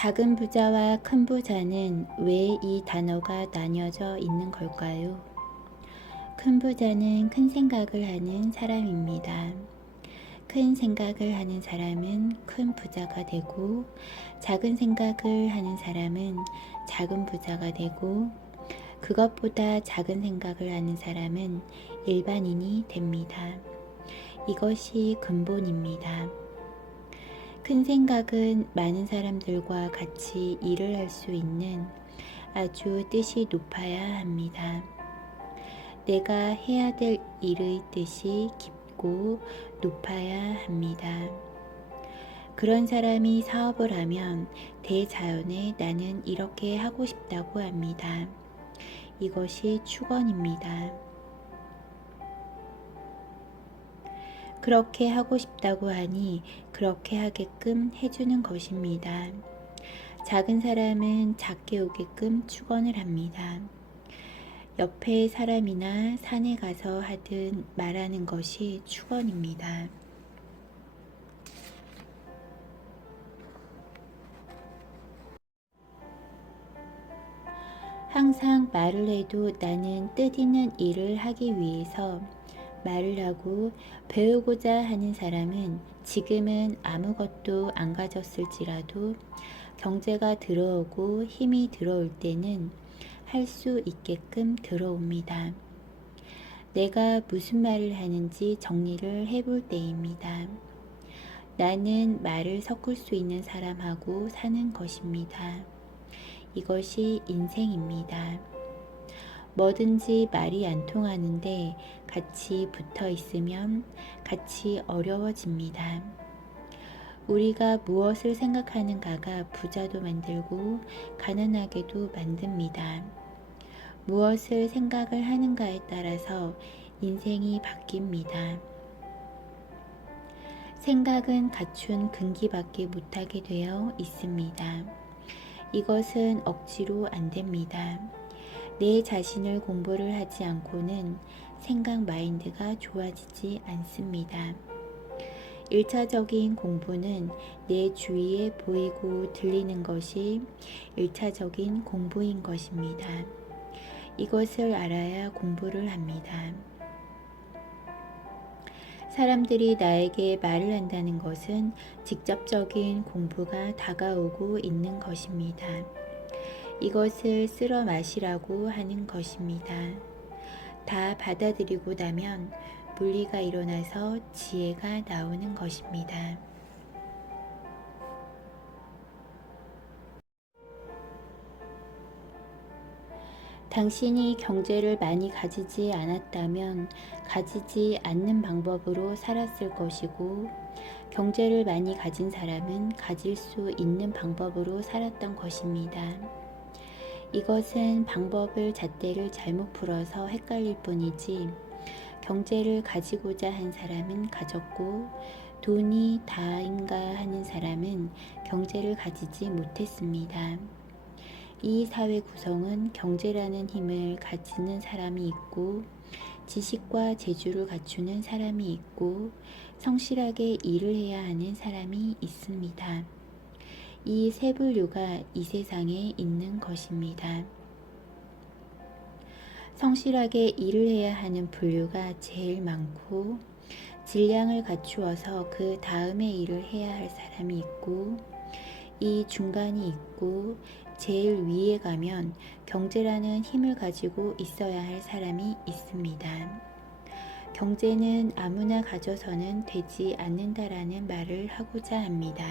작은 부자와 큰 부자는 왜 이 단어가 나뉘어져 있는 걸까요? 큰 부자는 큰 생각을 하는 사람입니다. 큰 생각을 하는 사람은 큰 부자가 되고, 작은 생각을 하는 사람은 작은 부자가 되고, 그것보다 작은 생각을 하는 사람은 일반인이 됩니다. 이것이 근본입니다. 큰 생각은 많은 사람들과 같이 일을 할 수 있는 아주 뜻이 높아야 합니다. 내가 해야 될 일의 뜻이 깊고 높아야 합니다. 그런 사람이 사업을 하면 대자연에 나는 이렇게 하고 싶다고 합니다. 이것이 축원입니다. 그렇게 하고 싶다고 하니 그렇게 하게끔 해주는 것입니다. 작은 사람은 작게 오게끔 축원을 합니다. 옆에 사람이나 산에 가서 하든 말하는 것이 축원입니다. 항상 말을 해도 나는 뜻있는 일을 하기 위해서 말을 하고 배우고자 하는 사람은 지금은 아무것도 안 가졌을지라도 경제가 들어오고 힘이 들어올 때는 할 수 있게끔 들어옵니다. 내가 무슨 말을 하는지 정리를 해볼 때입니다. 나는 말을 섞을 수 있는 사람하고 사는 것입니다. 이것이 인생입니다. 뭐든지 말이 안 통하는데 같이 붙어 있으면 같이 어려워집니다. 우리가 무엇을 생각하는가가 부자도 만들고 가난하게도 만듭니다. 무엇을 생각을 하는가에 따라서 인생이 바뀝니다. 생각은 갖춘 근기밖에 못하게 되어 있습니다. 이것은 억지로 안 됩니다. 내 자신을 공부를 하지 않고는 생각 마인드가 좋아지지 않습니다. 1차적인 공부는 내 주위에 보이고 들리는 것이 1차적인 공부인 것입니다. 이것을 알아야 공부를 합니다. 사람들이 나에게 말을 한다는 것은 직접적인 공부가 다가오고 있는 것입니다. 이것을 쓸어 마시라고 하는 것입니다. 다 받아들이고 나면 분리가 일어나서 지혜가 나오는 것입니다. 당신이 경제를 많이 가지지 않았다면 가지지 않는 방법으로 살았을 것이고, 경제를 많이 가진 사람은 가질 수 있는 방법으로 살았던 것입니다. 이것은 방법을 잣대를 잘못 풀어서 헷갈릴 뿐이지, 경제를 가지고자 한 사람은 가졌고, 돈이 다인가 하는 사람은 경제를 가지지 못했습니다. 이 사회 구성은 경제라는 힘을 가지는 사람이 있고, 지식과 재주를 갖추는 사람이 있고, 성실하게 일을 해야 하는 사람이 있습니다. 이 세 분류가 이 세상에 있는 것입니다. 성실하게 일을 해야 하는 분류가 제일 많고, 질량을 갖추어서 그 다음에 일을 해야 할 사람이 있고, 이 중간이 있고, 제일 위에 가면 경제라는 힘을 가지고 있어야 할 사람이 있습니다. 경제는 아무나 가져서는 되지 않는다라는 말을 하고자 합니다.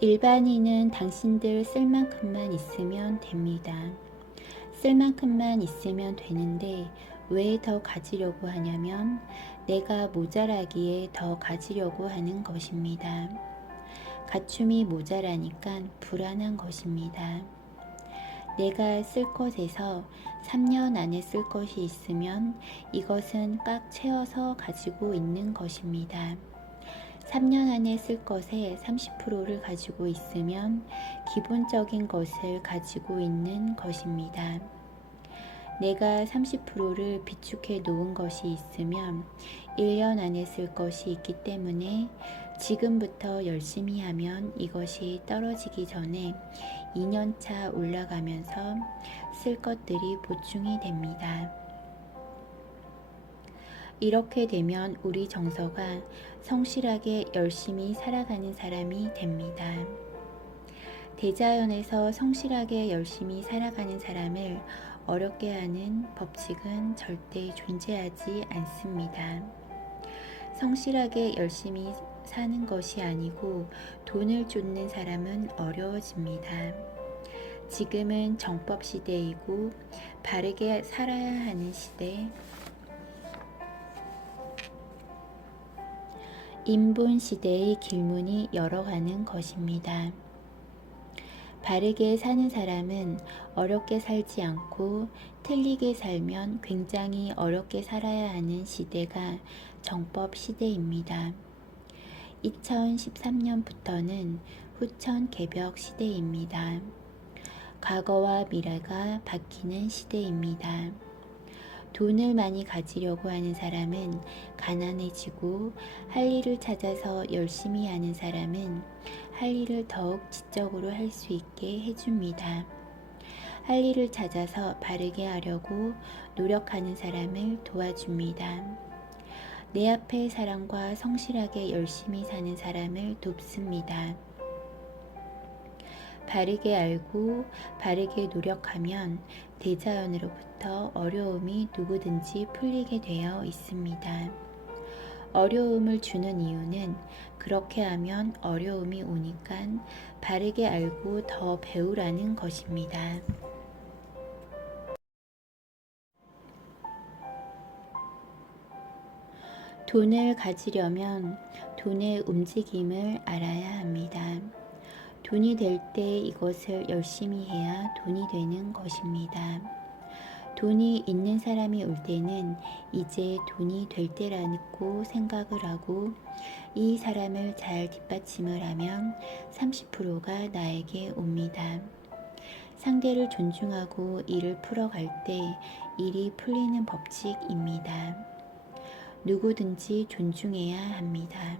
일반인은 당신들 쓸 만큼만 있으면 됩니다. 쓸 만큼만 있으면 되는데 왜 더 가지려고 하냐면 내가 모자라기에 더 가지려고 하는 것입니다. 갖춤이 모자라니까 불안한 것입니다. 내가 쓸 것에서 3년 안에 쓸 것이 있으면 이것은 꽉 채워서 가지고 있는 것입니다. 3년 안에 쓸 것의 30%를 가지고 있으면 기본적인 것을 가지고 있는 것입니다. 내가 30%를 비축해 놓은 것이 있으면 1년 안에 쓸 것이 있기 때문에 지금부터 열심히 하면 이것이 떨어지기 전에 2년차 올라가면서 쓸 것들이 보충이 됩니다. 이렇게 되면 우리 정서가 성실하게 열심히 살아가는 사람이 됩니다. 대자연에서 성실하게 열심히 살아가는 사람을 어렵게 하는 법칙은 절대 존재하지 않습니다. 성실하게 열심히 사는 것이 아니고 돈을 쫓는 사람은 어려워집니다. 지금은 정법 시대이고 바르게 살아야 하는 시대, 인본 시대의 길문이 열어가는 것입니다. 바르게 사는 사람은 어렵게 살지 않고 틀리게 살면 굉장히 어렵게 살아야 하는 시대가 정법 시대입니다. 2013년부터는 후천 개벽 시대입니다. 과거와 미래가 바뀌는 시대입니다. 돈을 많이 가지려고 하는 사람은 가난해지고 할 일을 찾아서 열심히 하는 사람은 할 일을 더욱 지적으로 할 수 있게 해줍니다. 할 일을 찾아서 바르게 하려고 노력하는 사람을 도와줍니다. 내 앞의 사람과 성실하게 열심히 사는 사람을 돕습니다. 바르게 알고 바르게 노력하면 대자연으로부터 어려움이 누구든지 풀리게 되어 있습니다. 어려움을 주는 이유는 그렇게 하면 어려움이 오니까 바르게 알고 더 배우라는 것입니다. 돈을 가지려면 돈의 움직임을 알아야 합니다. 돈이 될 때 이것을 열심히 해야 돈이 되는 것입니다. 돈이 있는 사람이 올 때는 이제 돈이 될 때라고 생각을 하고 이 사람을 잘 뒷받침을 하면 30%가 나에게 옵니다. 상대를 존중하고 일을 풀어갈 때 일이 풀리는 법칙입니다. 누구든지 존중해야 합니다.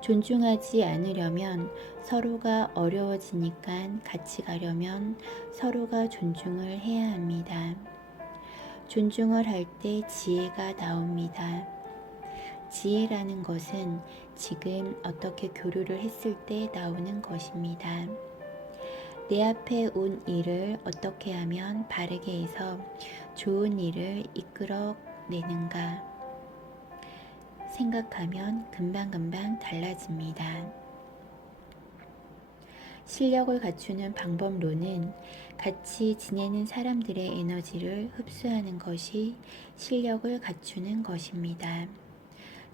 존중하지 않으려면 서로가 어려워지니까 같이 가려면 서로가 존중을 해야 합니다. 존중을 할 때 지혜가 나옵니다. 지혜라는 것은 지금 어떻게 교류를 했을 때 나오는 것입니다. 내 앞에 온 일을 어떻게 하면 바르게 해서 좋은 일을 이끌어내는가 생각하면 금방금방 달라집니다. 실력을 갖추는 방법론은 같이 지내는 사람들의 에너지를 흡수하는 것이 실력을 갖추는 것입니다.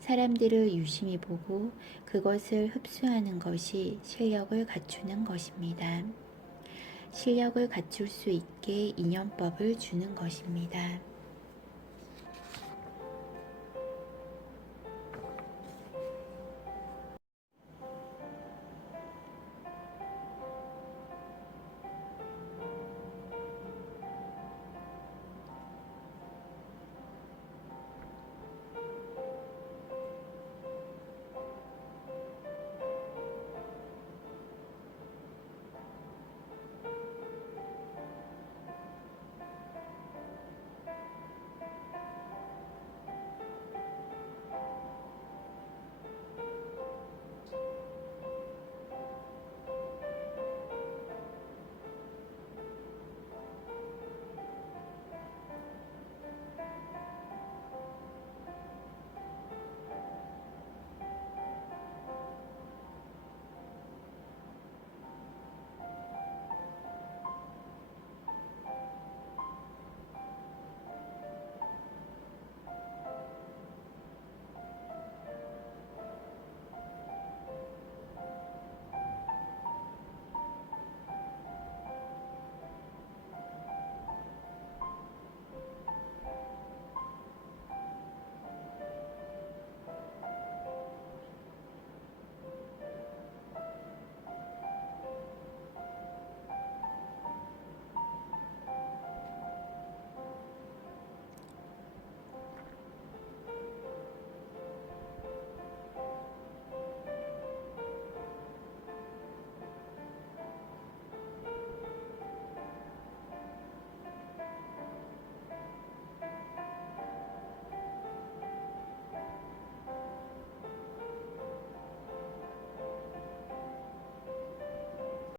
사람들을 유심히 보고 그것을 흡수하는 것이 실력을 갖추는 것입니다. 실력을 갖출 수 있게 인연법을 주는 것입니다.